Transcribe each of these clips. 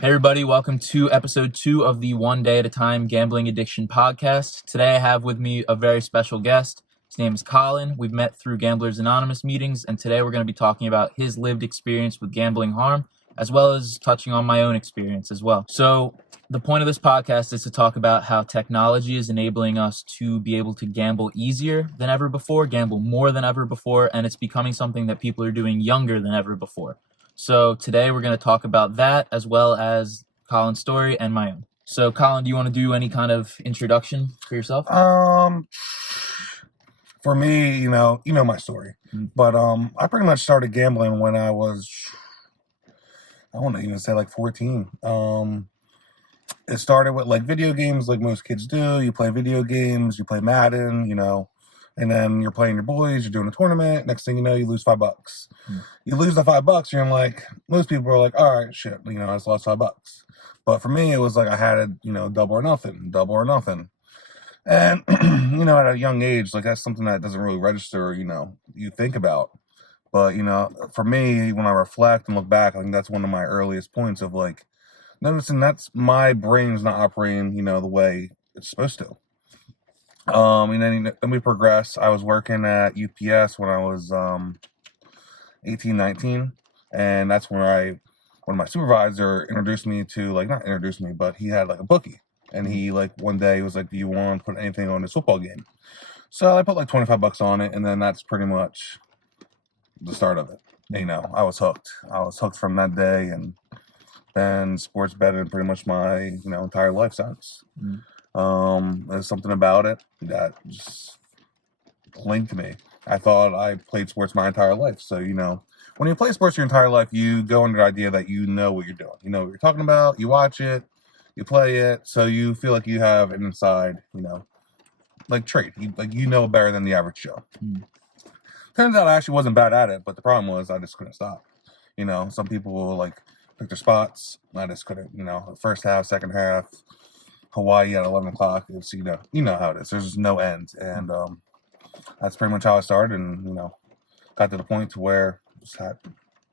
Hey everybody, welcome to episode 2 of the One Day at a Time Gambling Addiction podcast. Today I have with me a very special guest. His name is Colin. We've met through Gamblers Anonymous meetings, and today we're going to be talking about his lived experience with gambling harm, as well as touching on my own experience as well. So the point of this podcast is to talk about how technology is enabling us to be able to gamble easier than ever before, gamble more than ever before, and it's becoming something that people are doing younger than ever before. So today we're going to talk about that as well as Colin's story and my own. So Colin, do you want to do any kind of introduction for yourself? For me, you know my story, but I pretty much started gambling when I was, I want to even say like 14. It started with like video games, like most kids do. You play video games, you play Madden, and then you're playing your boys, you're doing a tournament. Next thing you know, you lose $5. You lose the $5, you're like, most people are like, all right, shit, I just lost $5. But for me, it was like I had a, double or nothing. And, at a young age, like that's something that doesn't really register, you think about. But, for me, when I reflect and look back, I think that's one of my earliest points of like, noticing that's my brain's not operating, the way it's supposed to. And then we progress. I was working at UPS when I was 18, 19, and that's when my supervisor introduced me to, like, not introduced me, but he had like a bookie, and he like one day was like, do you want to put anything on this football game? So I put like $25 on it, and then that's pretty much the start of it. I was hooked from that day, and then sports betting pretty much my entire life since. There's something about it that just linked me. I thought I played sports my entire life. So, when you play sports your entire life, you go under the idea that you know what you're doing. You know what you're talking about. You watch it, you play it. So you feel like you have an inside, like trait. You know better than the average Joe. Turns out I actually wasn't bad at it, but the problem was I just couldn't stop. Some people will like pick their spots. I just couldn't, first half, second half, Hawaii at 11 o'clock. It's, you know how it is. There's just no end. And that's pretty much how I started, and, got to the point to where I just had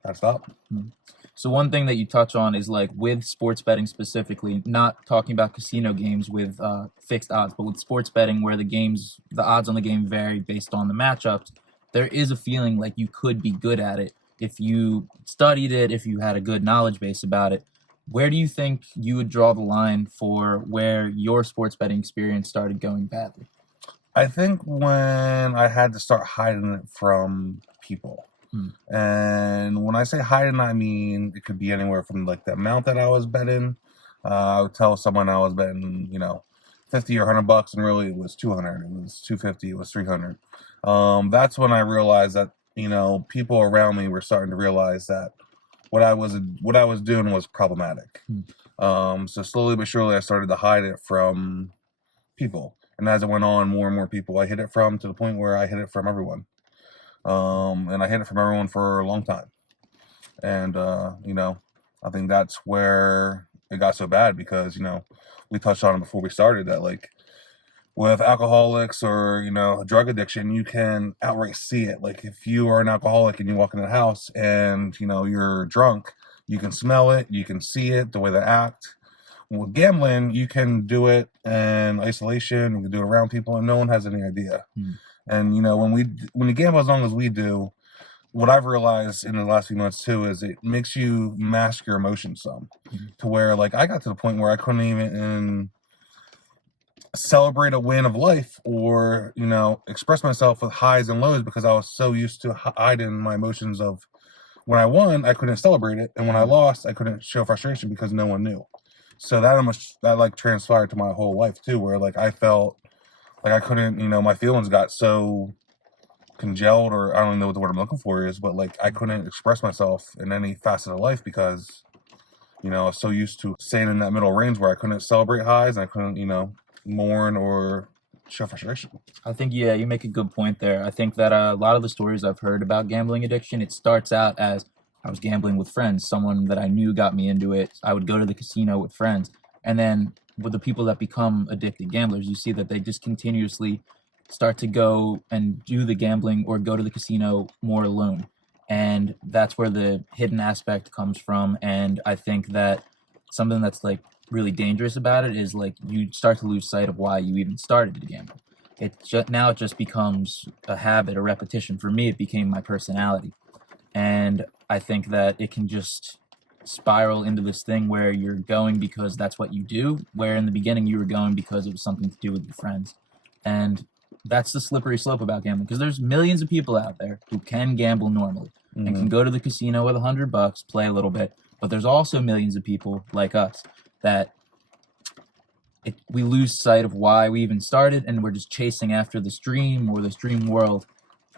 to stop. So one thing that you touch on is like with sports betting specifically, not talking about casino games with fixed odds, but with sports betting where the odds on the game vary based on the matchups, there is a feeling like you could be good at it if you studied it, if you had a good knowledge base about it. Where do you think you would draw the line for where your sports betting experience started going badly? I think when I had to start hiding it from people. And when I say hiding, I mean it could be anywhere from like the amount that I was betting. I would tell someone I was betting, 50 or $100, and really it was 200, it was 250, it was 300. That's when I realized that people around me were starting to realize that what I was doing was problematic. So slowly but surely I started to hide it from people, and as it went on, more and more people I hid it from, to the point where I hid it from everyone. And I hid it from everyone for a long time. And I think that's where it got so bad, because we touched on it before we started that, like, with alcoholics or drug addiction, you can outright see it. Like, if you are an alcoholic and you walk in the house and you're drunk, you can smell it, you can see it, the way they act. With gambling, you can do it in isolation, you can do it around people, and no one has any idea. And when you gamble as long as we do, what I've realized in the last few months too is it makes you mask your emotions some, to where, like, I got to the point where I couldn't even celebrate a win of life, or express myself with highs and lows, because I was so used to hiding my emotions of, when I won I couldn't celebrate it, and when I lost I couldn't show frustration because no one knew. So that like transpired to my whole life too, where like I felt like I couldn't, my feelings got so congealed, or I don't even know what the word I'm looking for is, but like I couldn't express myself in any facet of life because I was so used to staying in that middle range where I couldn't celebrate highs and I couldn't mourn or show frustration. I think, yeah, you make a good point there. I think that a lot of the stories I've heard about gambling addiction, it starts out as I was gambling with friends. Someone that I knew got me into it. I would go to the casino with friends. And then with the people that become addicted gamblers, you see that they just continuously start to go and do the gambling or go to the casino more alone. And that's where the hidden aspect comes from. And I think that something that's like really dangerous about it is like you start to lose sight of why you even started to gamble. Now it just becomes a habit, a repetition. For me, it became my personality, and I think that it can just spiral into this thing where you're going because that's what you do, where in the beginning you were going because it was something to do with your friends. And that's the slippery slope about gambling, because there's millions of people out there who can gamble normally and can go to the casino with $100, play a little bit, but there's also millions of people like us that we lose sight of why we even started, and we're just chasing after this dream or this dream world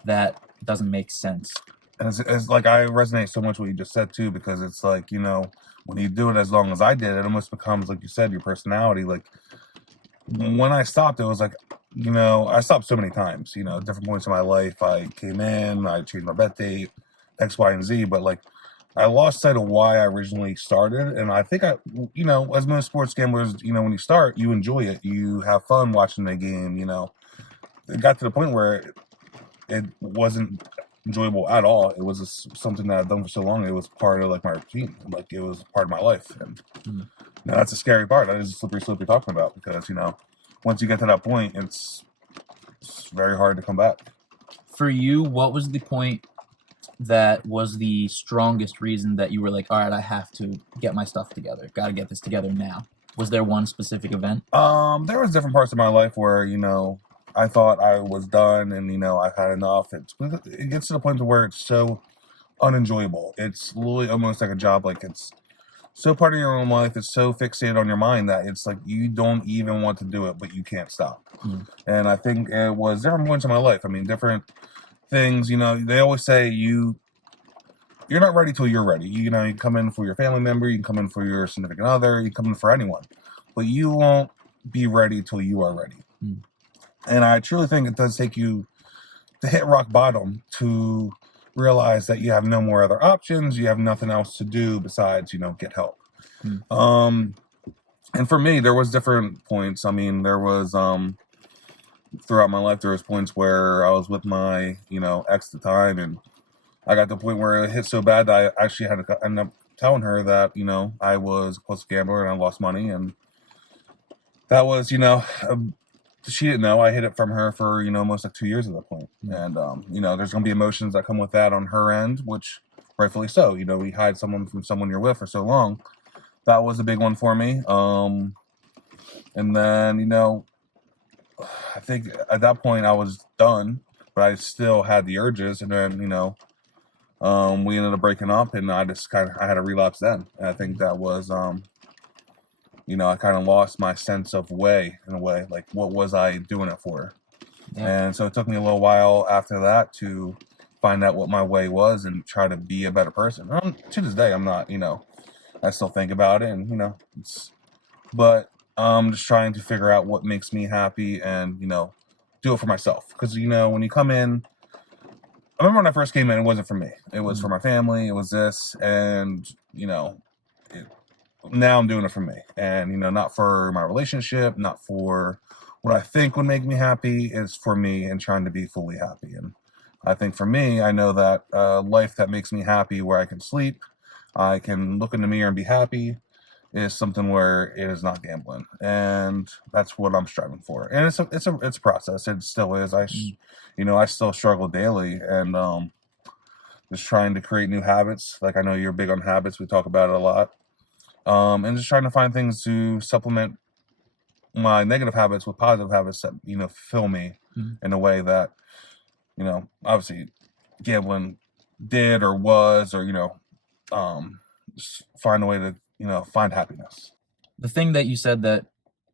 that doesn't make sense. And it's like, I resonate so much what you just said too, because it's like, you know, when you do it as long as I did, it almost becomes, like you said, your personality. Like when I stopped, it was like, you know, I stopped so many times, you know, different points in my life. I came in, I changed my bet date, X, Y, and Z, but like I lost sight of why I originally started. And I think you know, as most sports gamblers, you know, when you start, you enjoy it. You have fun watching the game, you know. It got to the point where it wasn't enjoyable at all. It was just something that I've done for so long. It was part of like my routine. Like it was part of my life. And now that's a scary part. That is a slippery slope you're talking about, because, you know, once you get to that point, it's very hard to come back. For you, what was the point that was the strongest reason that you were like, all right, I have to get my stuff together. Got to get this together now. Was there one specific event? There was different parts of my life where, you know, I thought I was done and, you know, I've had enough. It gets to the point to where it's so unenjoyable. It's literally almost like a job. Like it's so part of your own life. It's so fixated on your mind that it's like you don't even want to do it, but you can't stop. And I think it was different points in my life. I mean, different things, you know, they always say you're not ready till you're ready. You know, you come in for your family member, you can come in for your significant other, you come in for anyone, but you won't be ready till you are ready. And I truly think it does take you to hit rock bottom to realize that you have no more other options. You have nothing else to do besides, you know, get help. And for me, there was different points. I mean, there was, throughout my life, there was points where I was with my, you know, ex at the time, and I got to the point where it hit so bad that I actually had to end up telling her that, you know, I was a compulsive gambler and I lost money. And that was, you know, she didn't know. I hid it from her for, you know, almost like 2 years at that point. And, you know, there's going to be emotions that come with that on her end, which rightfully so. You know, we hide someone from someone you're with for so long. That was a big one for me. And then, you know, I think at that point I was done, but I still had the urges. And then, you know, we ended up breaking up, and I had a relapse then. And I think that was, you know, I kind of lost my sense of way in a way. Like, what was I doing it for? And so it took me a little while after that to find out what my way was and try to be a better person. To this day, I'm not, you know, I still think about it, and, you know, but I'm just trying to figure out what makes me happy and, you know, do it for myself. Because, you know, when you come in, I remember when I first came in, it wasn't for me. It was for my family. It was this, and, you know, now I'm doing it for me, and, you know, not for my relationship, not for what I think would make me happy. It's for me and trying to be fully happy. And I think for me, I know that life that makes me happy, where I can sleep, I can look in the mirror and be happy, is something where it is not gambling. And that's what I'm striving for. And it's a process. It still is. You know, I still struggle daily, and just trying to create new habits. Like, I know you're big on habits. We talk about it a lot. And just trying to find things to supplement my negative habits with positive habits that, you know, fill me in a way that, you know, obviously gambling did or was, or, you know, just find a way to, you know, find happiness. The thing that you said that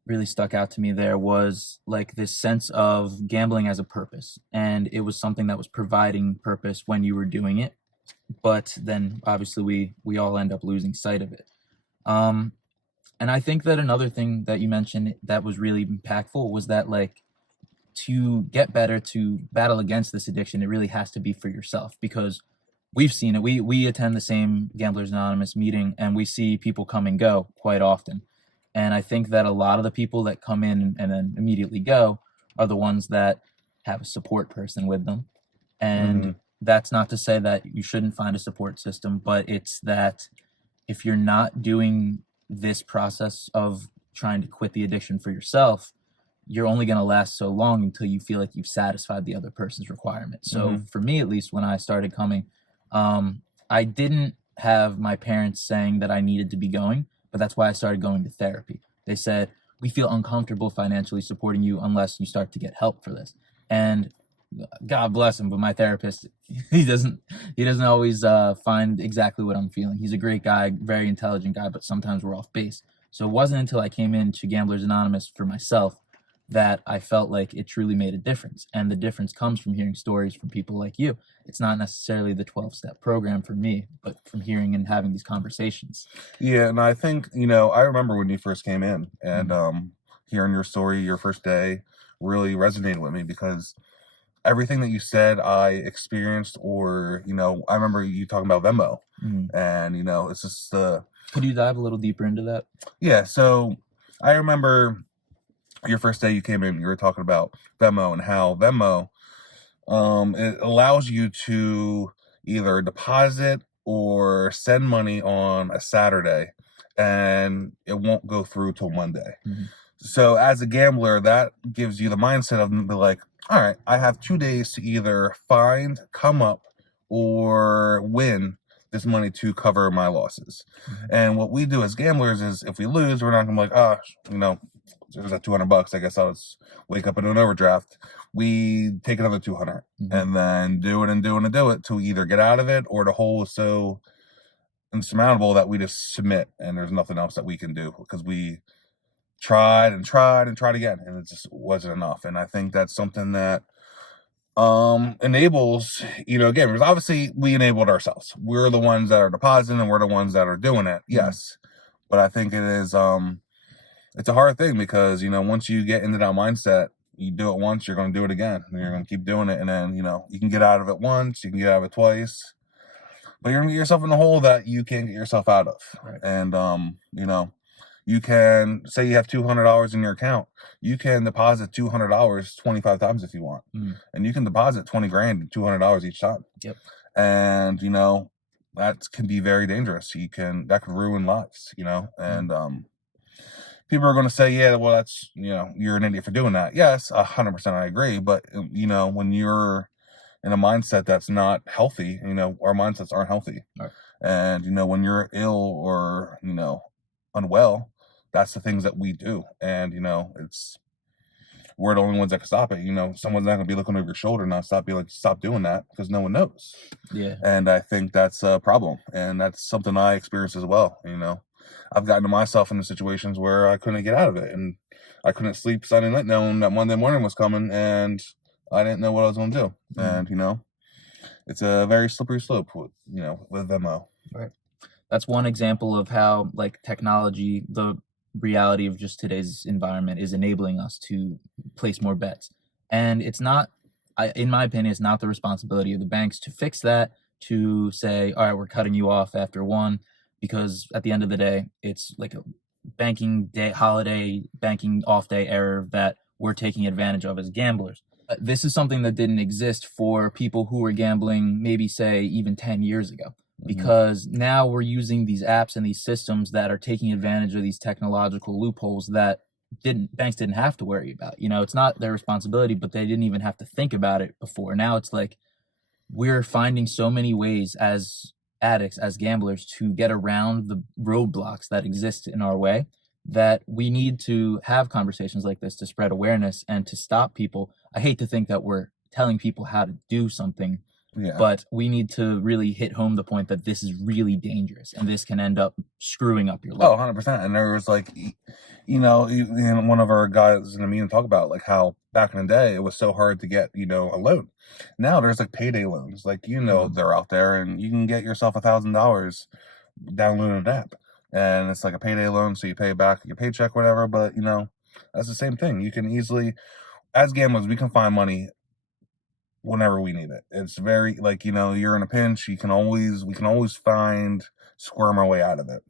really stuck out to me there was like this sense of gambling as a purpose, and it was something that was providing purpose when you were doing it, but then obviously we all end up losing sight of it. And I think that another thing that you mentioned that was really impactful was that, like, to get better, to battle against this addiction, it really has to be for yourself, because we've seen it. We attend the same Gamblers Anonymous meeting, and we see people come and go quite often. And I think that a lot of the people that come in and then immediately go are the ones that have a support person with them. And that's not to say that you shouldn't find a support system, but it's that if you're not doing this process of trying to quit the addiction for yourself, you're only going to last so long until you feel like you've satisfied the other person's requirement. So for me, at least, when I started coming, I didn't have my parents saying that I needed to be going, but that's why I started going to therapy. They said, we feel uncomfortable financially supporting you unless you start to get help for this. And God bless him, but my therapist, he doesn't always find exactly what I'm feeling. He's a great guy, very intelligent guy, but sometimes we're off base. So it wasn't until I came into Gamblers Anonymous for myself that I felt like it truly made a difference. And the difference comes from hearing stories from people like you. It's not necessarily the 12-step program for me, but from hearing and having these conversations. Yeah, and I think, I remember when you first came in, and hearing your story, your first day, really resonated with me because everything that you said I experienced, or, I remember you talking about Venmo, and, it's just Could you dive a little deeper into that? Yeah, so I remember your first day you came in, you were talking about Venmo and how Venmo, it allows you to either deposit or send money on a Saturday, and it won't go through till Monday. So as a gambler, that gives you the mindset of be like, all right, I have 2 days to either find, come up, or win this money to cover my losses. And what we do as gamblers is, if we lose, we're not gonna be like, there's that $200. I guess I'll just wake up and do an overdraft. We take another 200 and then do it and do it and do it to either get out of it, or the hole is so insurmountable that we just submit and there's nothing else that we can do because we tried and tried and tried again, and it just wasn't enough. And I think that's something that enables, gamers. Obviously, we enabled ourselves. We're the ones that are depositing, and we're the ones that are doing it. Yes, but I think it is it's a hard thing because once you get into that mindset, you do it once, you're going to do it again, and you're going to keep doing it, and then you can get out of it once, you can get out of it twice, but you're going to get yourself in a hole that you can't get yourself out of. Right. And you can say you have $200 in your account. You can deposit $200 25 times if you want, and you can deposit 20 grand, $200 each time. Yep. And that can be very dangerous. That could ruin lives. And people are going to say, yeah, well, that's you're an idiot for doing that. Yes, 100% I agree. But when you're in a mindset that's not healthy, our mindsets aren't healthy. Right. And when you're ill or unwell, that's the things that we do. And we're the only ones that can stop it. Someone's not gonna be looking over your shoulder and stop doing that, because no one knows. Yeah. And I think that's a problem, and that's something I experienced as well. I've gotten to myself in the situations where I couldn't get out of it, and I couldn't sleep Sunday night knowing that Monday morning was coming, and I didn't know what I was going to do. And it's a very slippery slope with Venmo. Right. That's one example of how technology, the reality of just today's environment, is enabling us to place more bets. And it's not, in my opinion, it's not the responsibility of the banks to fix that, to say, all right, we're cutting you off after one, because at the end of the day, it's like a banking day, holiday banking off day error that we're taking advantage of as gamblers. This is something that didn't exist for people who were gambling maybe, say, even 10 years ago. Because now we're using these apps and these systems that are taking advantage of these technological loopholes that banks didn't have to worry about. It's not their responsibility, but they didn't even have to think about it before. Now it's like we're finding so many ways as addicts, as gamblers, to get around the roadblocks that exist in our way, that we need to have conversations like this to spread awareness and to stop people. I hate to think that we're telling people how to do something. Yeah. But we need to really hit home the point that this is really dangerous, and this can end up screwing up your life. Oh, 100%. And there was one of our guys in the meeting talk about how back in the day, it was so hard to get, a loan. Now there's payday loans, they're out there, and you can get yourself $1,000 downloading an app. And it's like a payday loan, so you pay back your paycheck, whatever. But, that's the same thing. You can easily, as gamblers, we can find money whenever we need it. It's very you're in a pinch, we can always squirm our way out of it.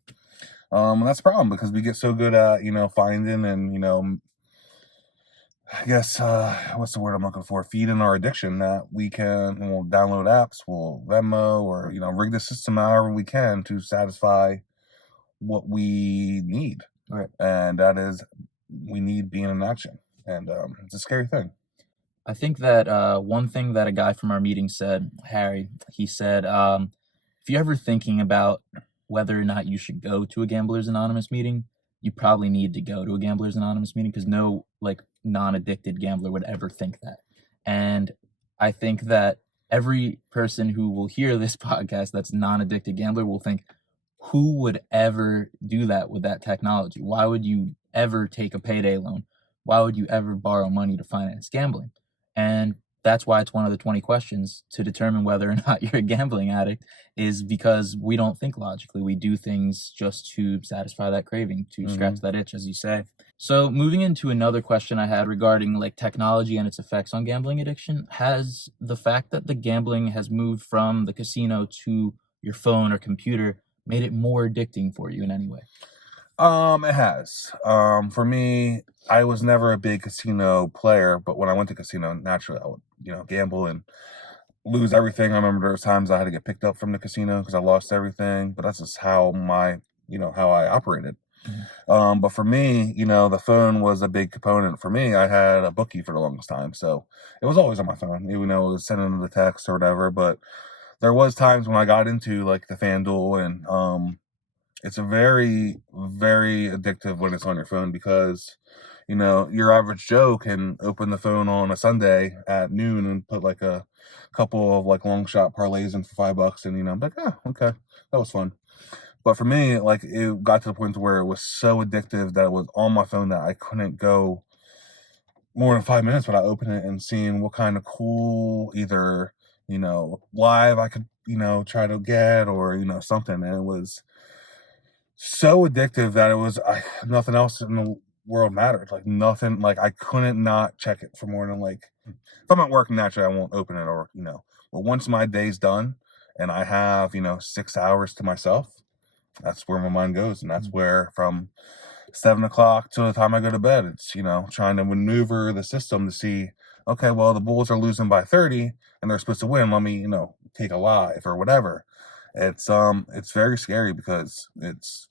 And that's the problem, because we get so good at finding and I guess what's the word I'm looking for, feeding our addiction, that we'll download apps, we'll Venmo, or rig the system however we can to satisfy what we need. Right. And that is, we need being in action. And it's a scary thing. I think that one thing that a guy from our meeting said, Harry, he said, if you're ever thinking about whether or not you should go to a Gamblers Anonymous meeting, you probably need to go to a Gamblers Anonymous meeting, because no non-addicted gambler would ever think that. And I think that every person who will hear this podcast that's non-addicted gambler will think, who would ever do that with that technology? Why would you ever take a payday loan? Why would you ever borrow money to finance gambling? And that's why it's one of the 20 questions to determine whether or not you're a gambling addict, is because we don't think logically. We do things just to satisfy that craving, to scratch that itch, as you say. So moving into another question I had regarding technology and its effects on gambling addiction, has the fact that the gambling has moved from the casino to your phone or computer made it more addicting for you in any way? It has. For me, I was never a big casino player, but when I went to casino, naturally I would, gamble and lose everything. I remember there was times I had to get picked up from the casino because I lost everything, but that's just how how I operated. But for me, the phone was a big component. For me, I had a bookie for the longest time, so it was always on my phone, even though it was sending the text or whatever. But there was times when I got into the FanDuel, and it's a very, very addictive when it's on your phone, because your average Joe can open the phone on a Sunday at noon and put a couple of long shot parlays in for $5, and I'm like, oh, okay, that was fun. But for me, it got to the point where it was so addictive that it was on my phone that I couldn't go more than 5 minutes without opening it and seeing what kind of cool either live I could try to get, or something. And it was so addictive that it was nothing else in the world mattered. Nothing, I couldn't not check it for more than if I'm at work, naturally I won't open it, or but once my day's done and I have 6 hours to myself, that's where my mind goes. And that's where, from 7 o'clock to the time I go to bed, it's trying to maneuver the system to see, okay, well, the Bulls are losing by 30 and they're supposed to win, let me take a live or whatever. It's very scary, because it's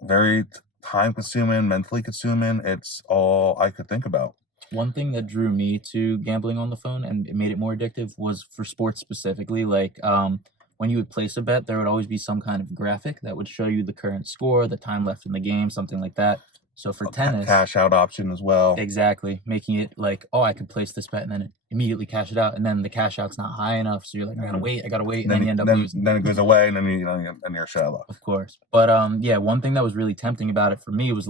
very time consuming, mentally consuming. It's all I could think about. One thing that drew me to gambling on the phone and it made it more addictive was for sports specifically. When you would place a bet, there would always be some kind of graphic that would show you the current score, the time left in the game, something like that. So for tennis, cash out option as well. Exactly, making it oh, I could place this bet and then immediately cash it out, and then the cash out's not high enough, so you're like, I gotta wait, and then you end up losing. Then it goes away, and then you're shallow. Of course, but yeah, one thing that was really tempting about it for me was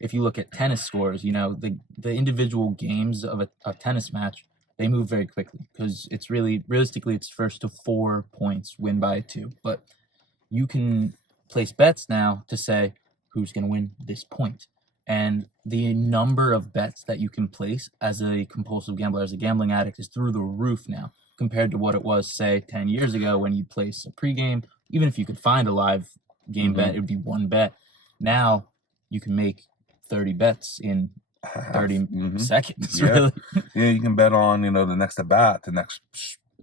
if you look at tennis scores, the individual games of a tennis match, they move very quickly, because it's realistically it's first to 4 points, win by 2. But you can place bets now to say who's going to win this point. And the number of bets that you can place as a compulsive gambler, as a gambling addict, is through the roof now, compared to what it was, say, 10 years ago, when you'd place a pregame. Even if you could find a live game bet, it would be one bet. Now you can make 30 bets in 30 seconds. Yeah. Really. Yeah, you can bet on the next at bat, the next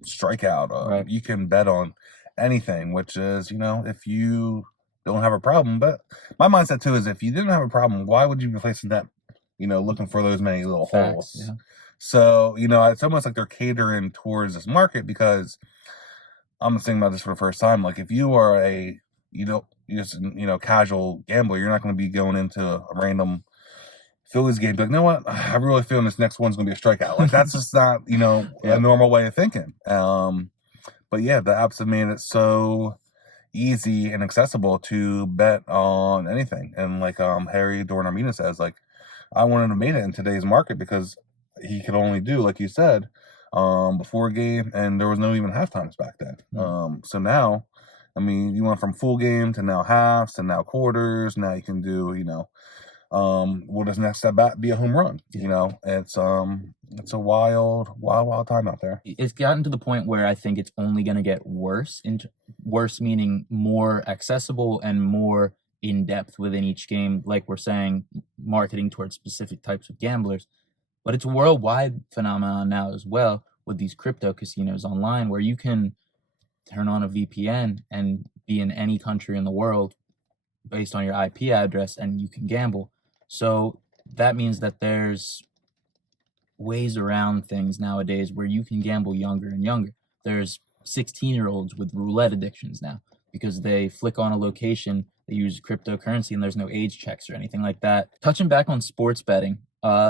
strikeout. Right. You can bet on anything, which is if you don't have a problem. But my mindset too is, if you didn't have a problem, why would you be placing that looking for those many little holes? Yeah. So it's almost like they're catering towards this market, because I'm thinking about this for the first time. If you are a casual gambler, you're not going to be going into a random Phillies game, you know what, I really feel this next one's gonna be a strikeout. That's just not a normal way of thinking. But yeah, the apps have made it so easy and accessible to bet on anything. And Harry during our meeting says, I wanted to make it in today's market, because he could only do, like you said, before a game, and there was no even half times back then. So now, you went from full game to now halves and now quarters. Now you can do will this next at bat be a home run? It's a wild time out there. It's gotten to the point where I think it's only going to get worse. Worse meaning more accessible and more in depth within each game. Like we're saying, marketing towards specific types of gamblers, but it's a worldwide phenomenon now as well, with these crypto casinos online, where you can turn on a VPN and be in any country in the world based on your IP address, and you can gamble. So that means that there's ways around things nowadays where you can gamble younger and younger. There's 16-year-olds with roulette addictions now because they flick on a location, they use cryptocurrency, and there's no age checks or anything like that. Touching back on sports betting,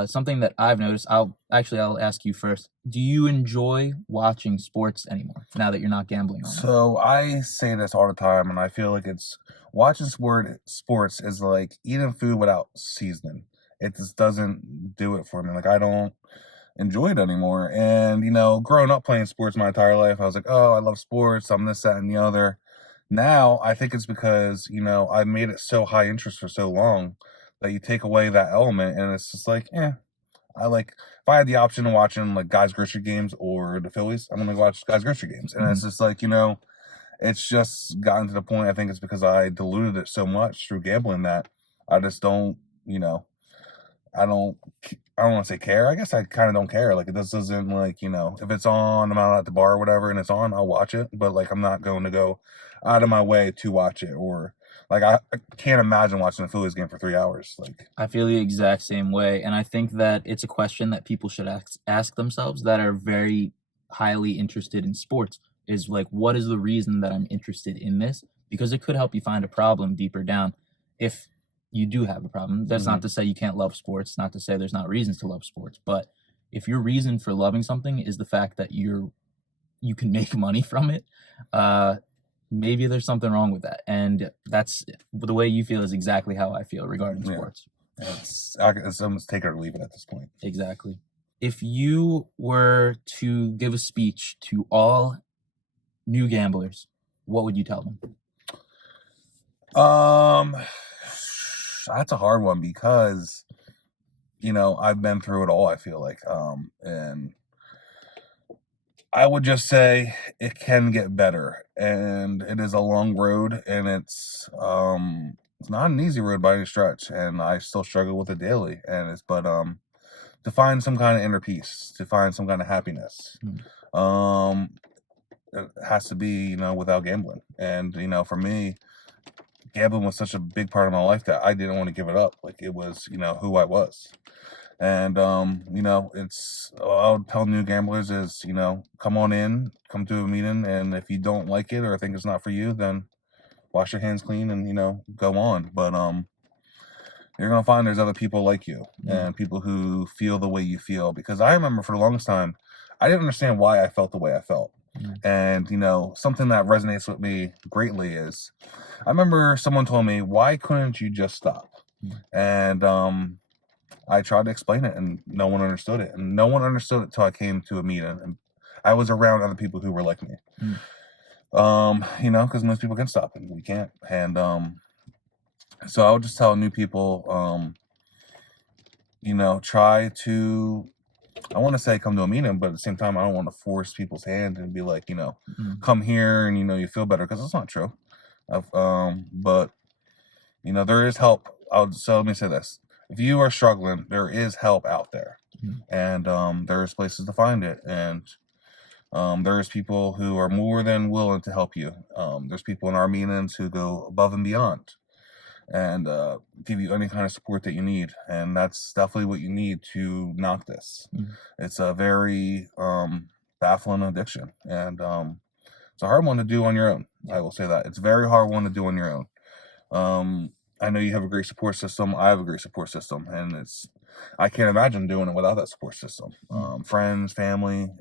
something that I've noticed, I'll ask you first. Do you enjoy watching sports anymore now that you're not gambling on them? So I say this all the time, and I feel like it's watching sports is like eating food without seasoning. It just doesn't do it for me. Like I don't enjoy it anymore. And growing up playing sports my entire life, I was like, oh, I love sports. I'm this, that, and the other. Now I think it's because I made it so high interest for so long that you take away that element, and it's just like, I like if I had the option of watching like guys grocery games or the Phillies, I'm gonna watch guys grocery games. And it's just like, it's just gotten to the point, I think it's because I diluted it so much through gambling that I just don't, I don't want to say care. I guess I kind of don't care. Like it just doesn't like, if it's on, I'm out at the bar or whatever and it's on, I'll watch it. But like I'm not going to go out of my way to watch it, or like I can't imagine watching a Phillies game for 3 hours. Like I feel the exact same way, and I think that it's a question that people should ask themselves that are very highly interested in sports. Is like, what is the reason that I'm interested in this? Because it could help you find a problem deeper down. If you do have a problem, that's not to say you can't love sports. Not to say there's not reasons to love sports, but if your reason for loving something is the fact that you can make money from it, maybe there's something wrong with that. And that's the way you feel is exactly how I feel regarding sports. It's almost take it or leave it at this point. Exactly. If you were to give a speech to all new gamblers, what would you tell them? That's a hard one because I've been through it all, I feel like, and I would just say it can get better, and it is a long road, and it's not an easy road by any stretch, and I still struggle with it daily, and it's to find some kind of inner peace, to find some kind of happiness, it has to be without gambling. And for me, gambling was such a big part of my life that I didn't want to give it up. Like it was who I was. And it's I would tell new gamblers is come on in, come to a meeting, and if you don't like it or think it's not for you, then wash your hands clean and go on. But you're gonna find there's other people like you and people who feel the way you feel. Because I remember for the longest time, I didn't understand why I felt the way I felt. And something that resonates with me greatly is I remember someone told me, why couldn't you just stop? And I tried to explain it, and no one understood it. And no one understood it till I came to a meeting, and I was around other people who were like me. Because most people can stop, and we can't. And so I would just tell new people, try to. I want to say come to a meeting, but at the same time, I don't want to force people's hand and be like, come here and you feel better, because it's not true. But there is help. So let me say this. If you are struggling, there is help out there, and there's places to find it, and there's people who are more than willing to help you. There's people in our meetings who go above and beyond and give you any kind of support that you need, and that's definitely what you need to knock this. It's a very baffling addiction, and it's a hard one to do on your own. I will say that. It's a very hard one to do on your own. I know you have a great support system. I have a great support system, and I can't imagine doing it without that support system. Friends, family,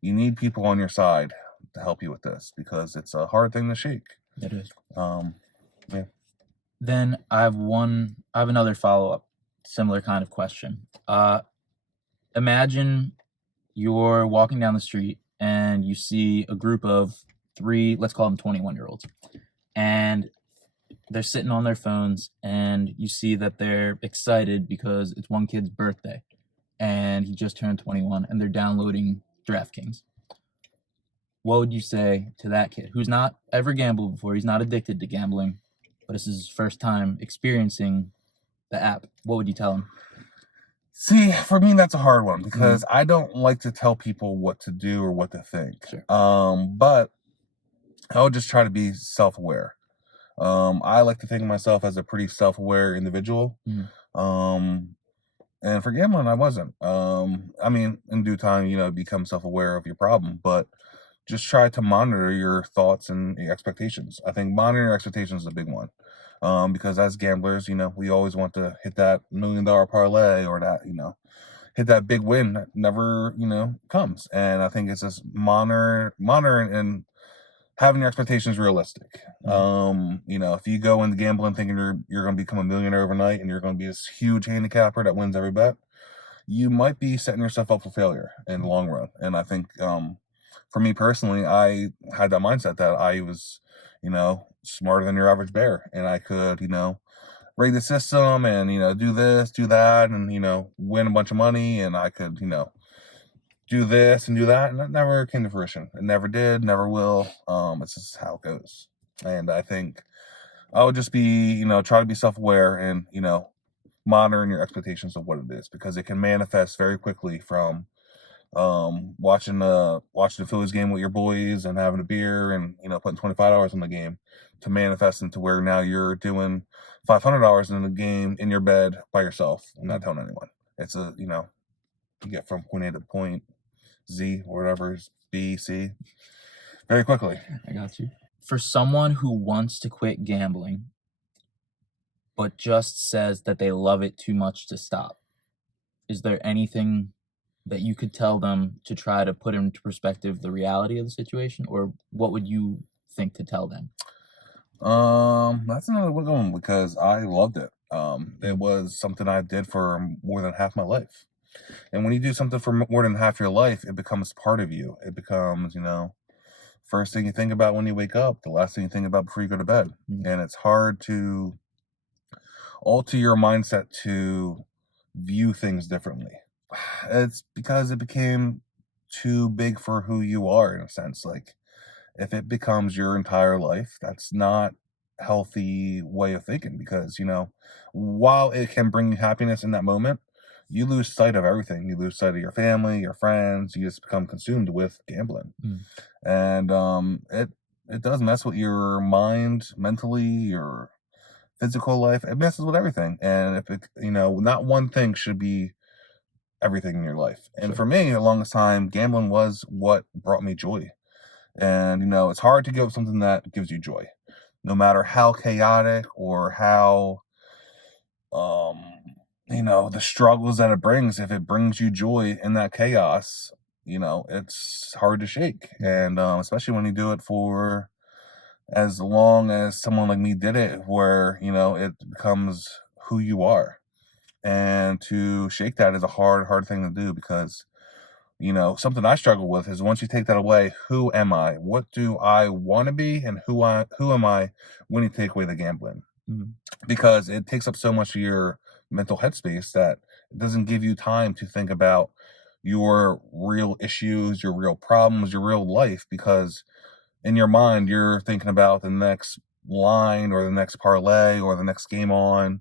you need people on your side to help you with this, because it's a hard thing to shake. It is. Yeah. Then I have another follow-up, similar kind of question. Imagine you're walking down the street and you see a group of 3, let's call them 21-year-olds, and they're sitting on their phones, and you see that they're excited because it's one kid's birthday and he just turned 21, and they're downloading DraftKings. What would you say to that kid who's not ever gambled before? He's not addicted to gambling, but this is his first time experiencing the app. What would you tell him? See, for me, that's a hard one, because I don't like to tell people what to do or what to think. Sure. But I would just try to be self-aware. I like to think of myself as a pretty self-aware individual. And for gambling, I wasn't. I mean, in due time, become self-aware of your problem, but just try to monitor your thoughts and your expectations. I think monitoring your expectations is a big one. Because as gamblers, we always want to hit that $1 million parlay or that, hit that big win that never, comes. And I think it's just monitoring and having your expectations realistic. If you go into gambling thinking you're going to become a millionaire overnight and you're going to be this huge handicapper that wins every bet, you might be setting yourself up for failure in the long run. And I think, for me personally, I had that mindset that I was, smarter than your average bear, and I could, rate the system and, do this, do that, and, win a bunch of money, and I could, do this and do that, and that never came to fruition. It never did, never will. It's just how it goes. And I think I would just be, try to be self-aware and, monitoring your expectations of what it is, because it can manifest very quickly from watching the Phillies game with your boys and having a beer and putting $25 in the game, to manifest into where now you're doing $500 in the game in your bed by yourself and not telling anyone. It's you get from point A to point Z or whatever is B, C very quickly. I got you. For someone who wants to quit gambling but just says that they love it too much to stop, is there anything that you could tell them to try to put into perspective the reality of the situation, or what would you think to tell them? That's another good one, because I loved it. It was something I did for more than half my life. And when you do something for more than half your life, it becomes part of you. It becomes, first thing you think about when you wake up, the last thing you think about before you go to bed. And it's hard to alter your mindset to view things differently. It's because it became too big for who you are, in a sense. Like, if it becomes your entire life, that's not a healthy way of thinking, because, while it can bring you happiness in that moment, you lose sight of everything. You lose sight of your family, your friends. You just become consumed with gambling. And it does mess with your mind mentally, your physical life. It messes with everything. And if it, not one thing should be everything in your life. And for me, the longest time, gambling was what brought me joy. And, it's hard to give up something that gives you joy, no matter how chaotic or how, the struggles that it brings. If it brings you joy in that chaos, it's hard to shake. And especially when you do it for as long as someone like me did it, where, it becomes who you are. And to shake that is a hard thing to do, because something I struggle with is, once you take that away, who am I? What do I want to be? And who am I when you take away the gambling? Because it takes up so much of your mental headspace that it doesn't give you time to think about your real issues, your real problems, your real life, because in your mind, you're thinking about the next line or the next parlay or the next game on.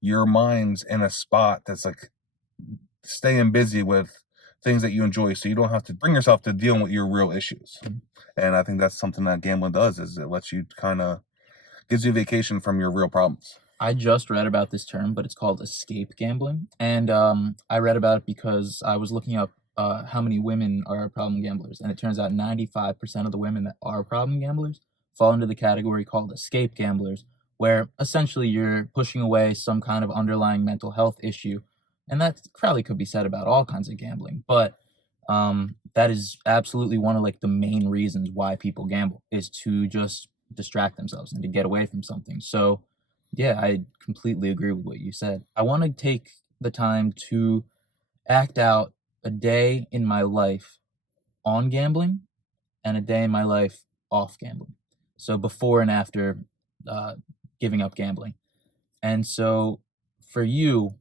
Your mind's in a spot that's like staying busy with things that you enjoy, so you don't have to bring yourself to dealing with your real issues. And I think that's something that gambling does, is it lets you gives you a vacation from your real problems. I just read about this term, but it's called escape gambling. And I read about it because I was looking up how many women are problem gamblers. And it turns out 95% of the women that are problem gamblers fall into the category called escape gamblers, where essentially you're pushing away some kind of underlying mental health issue. And that probably could be said about all kinds of gambling. But that is absolutely one of the main reasons why people gamble, is to just distract themselves and to get away from something. So yeah, I completely agree with what you said. I want to take the time to act out a day in my life on gambling and a day in my life off gambling. So before and after giving up gambling. And so for you,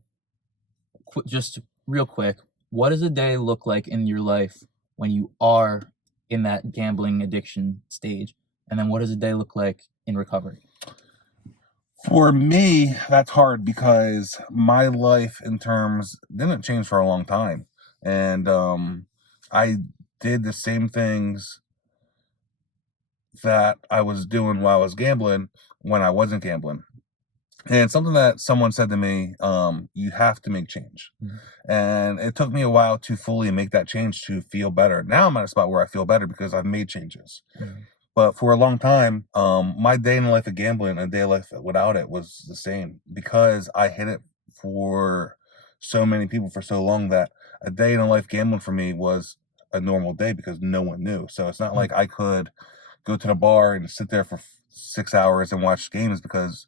just real quick, what does a day look like in your life when you are in that gambling addiction stage? And then what does a day look like in recovery? For me, that's hard, because my life in terms didn't change for a long time. And I did the same things that I was doing while I was gambling when I wasn't gambling. And something that someone said to me, you have to make change. And it took me a while to fully make that change to feel better. Now I'm at a spot where I feel better because I've made changes. But for a long time, my day in the life of gambling and a day of life without it was the same, because I hid it for so many people for so long that a day in the life gambling for me was a normal day because no one knew. So it's not like I could go to the bar and sit there for 6 hours and watch games, because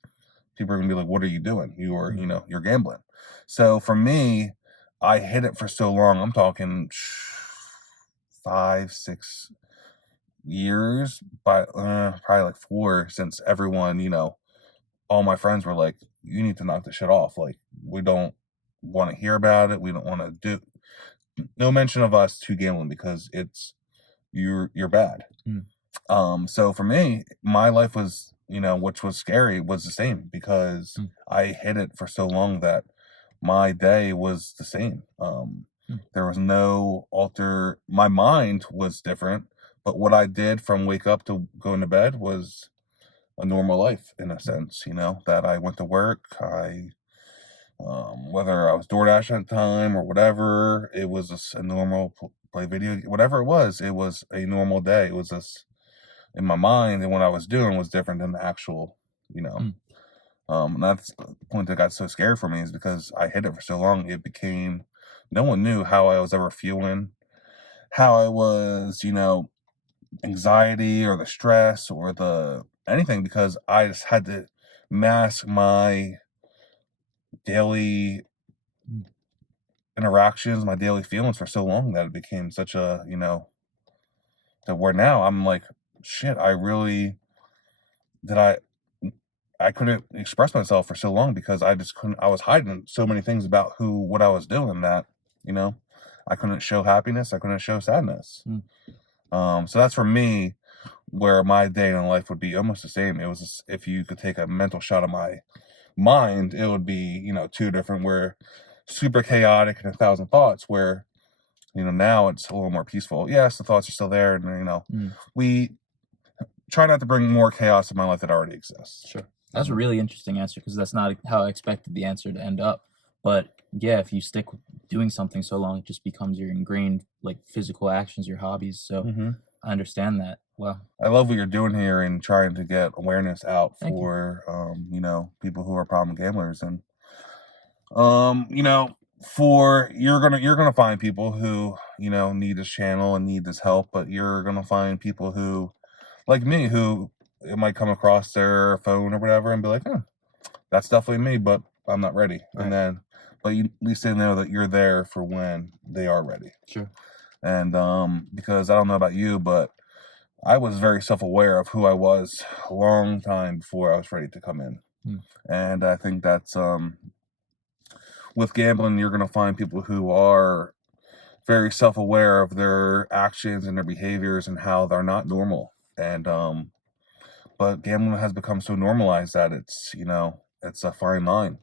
people are gonna be like, "What are you doing? You're gambling." So for me, I hid it for so long. I'm talking 5, 6 years, but probably like 4, since everyone, all my friends were like, "You need to knock this shit off. Like, we don't want to hear about it. We don't want to do no mention of us to gambling because you're bad." So for me, my life was, which was scary, was the same, because I hid it for so long that my day was the same. There was no my mind was different, but what I did from wake up to going to bed was a normal life, in a sense, that I went to work. Whether I was DoorDash at the time or whatever, it was just a normal play video, whatever it was a normal day. It was just in my mind, and what I was doing was different than the actual, and that's the point that got so scary for me, is because I hid it for so long. It became, no one knew how I was ever feeling, how I was, anxiety or the stress or the anything, because I just had to mask my daily interactions, my daily feelings for so long, that it became such a, that where now I'm like, shit, I couldn't express myself for so long, because I just couldn't. I was hiding so many things about what I was doing, that, I couldn't show happiness. I couldn't show sadness. So that's for me where my day in life would be almost the same. It was just, if you could take a mental shot of my mind, it would be, two different, where super chaotic and 1,000 thoughts, where, now it's a little more peaceful. Yes, the thoughts are still there, and, we try not to bring more chaos in my life that already exists. Sure. That's a really interesting answer, because that's not how I expected the answer to end up. But yeah, if you stick with doing something so long, it just becomes your ingrained, like, physical actions, your hobbies. So I understand that. Wow. I love what you're doing here and trying to get awareness out Thank you. for people who are problem gamblers. And you're gonna find people who, need this channel and need this help, but you're gonna find people who, like me, who it might come across their phone or whatever and be like, that's definitely me, but I'm not ready. Right. But at least they know that you're there for when they are ready. Sure. And because I don't know about you, but I was very self-aware of who I was a long time before I was ready to come in. And I think that's with gambling, you're going to find people who are very self-aware of their actions and their behaviors and how they're not normal. And but gambling has become so normalized that it's a fine line.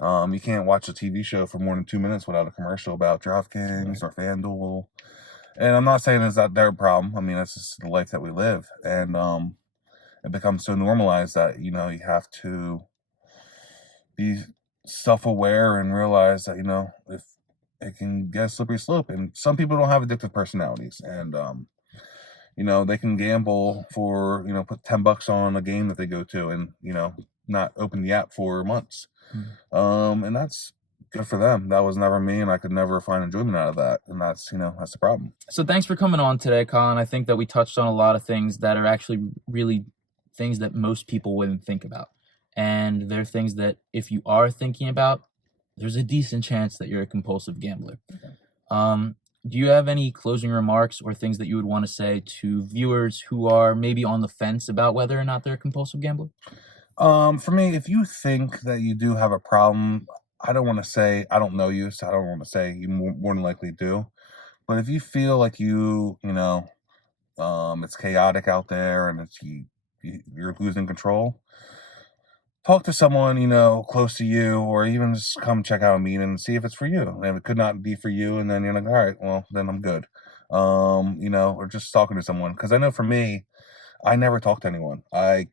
You can't watch a TV show for more than 2 minutes without a commercial about DraftKings or FanDuel. And I'm not saying it's not their problem. I mean, that's just the life that we live. And it becomes so normalized that, you have to be self-aware and realize that, if it can get a slippery slope. And some people don't have addictive personalities. And, they can gamble for, put $10 on a game that they go to and, not open the app for months. And that's good for them. That was never me, and I could never find enjoyment out of that. And that's the problem. So thanks for coming on today, Colin. I think that we touched on a lot of things that are actually really things that most people wouldn't think about. And they're things that, if you are thinking about, there's a decent chance that you're a compulsive gambler. Do you have any closing remarks or things that you would want to say to viewers who are maybe on the fence about whether or not they're a compulsive gambler? For me, if you think that you do have a problem, I don't want to say I don't know you, so I don't want to say you more than likely do. But if you feel like it's chaotic out there and you're losing control, talk to someone close to you, or even just come check out a meeting and see if it's for you. And if it could not be for you, and then you're like, all right, well, then I'm good. Or just talking to someone, because I know for me, I never talked to anyone. I,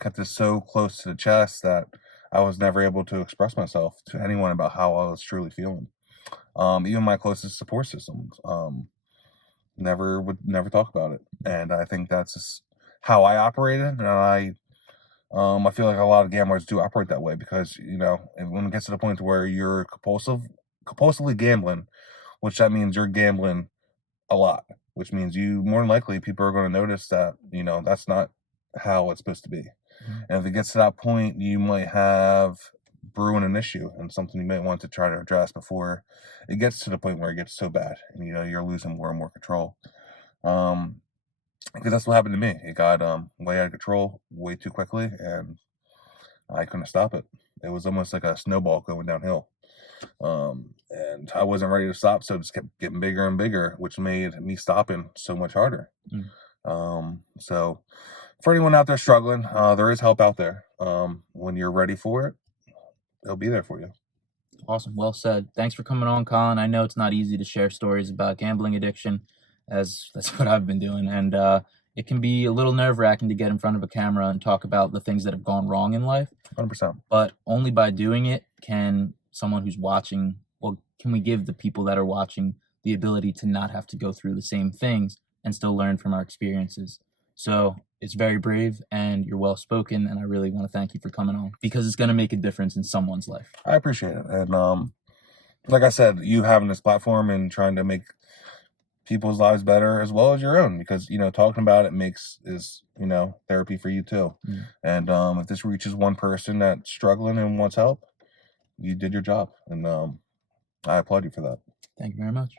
kept this so close to the chest that I was never able to express myself to anyone about how I was truly feeling. Even my closest support systems, never talk about it. And I think that's just how I operated. And I feel like a lot of gamblers do operate that way because, and when it gets to the point where you're compulsively gambling, which that means you're gambling a lot, which means you more than likely people are going to notice that, that's not how it's supposed to be. And if it gets to that point, you might have brewing an issue and something you might want to try to address before it gets to the point where it gets so bad and you're losing more and more control. Because that's what happened to me. It got way out of control way too quickly, and I couldn't stop it. It was almost like a snowball going downhill. And I wasn't ready to stop, so it just kept getting bigger and bigger, which made me stopping so much harder. So for anyone out there struggling, there is help out there. When you're ready for it, they'll be there for you. Awesome. Well said. Thanks for coming on, Colin. I know it's not easy to share stories about gambling addiction, as that's what I've been doing. And it can be a little nerve-wracking to get in front of a camera and talk about the things that have gone wrong in life. 100%. But only by doing it can someone who's watching, well, can we give the people that are watching the ability to not have to go through the same things and still learn from our experiences. So it's very brave and you're well spoken, and I really want to thank you for coming on because it's going to make a difference in someone's life. I appreciate it. And like I said, you having this platform and trying to make people's lives better as well as your own, because talking about it is therapy for you too. And if this reaches one person that's struggling and wants help, you did your job, and I applaud you for that. Thank you very much.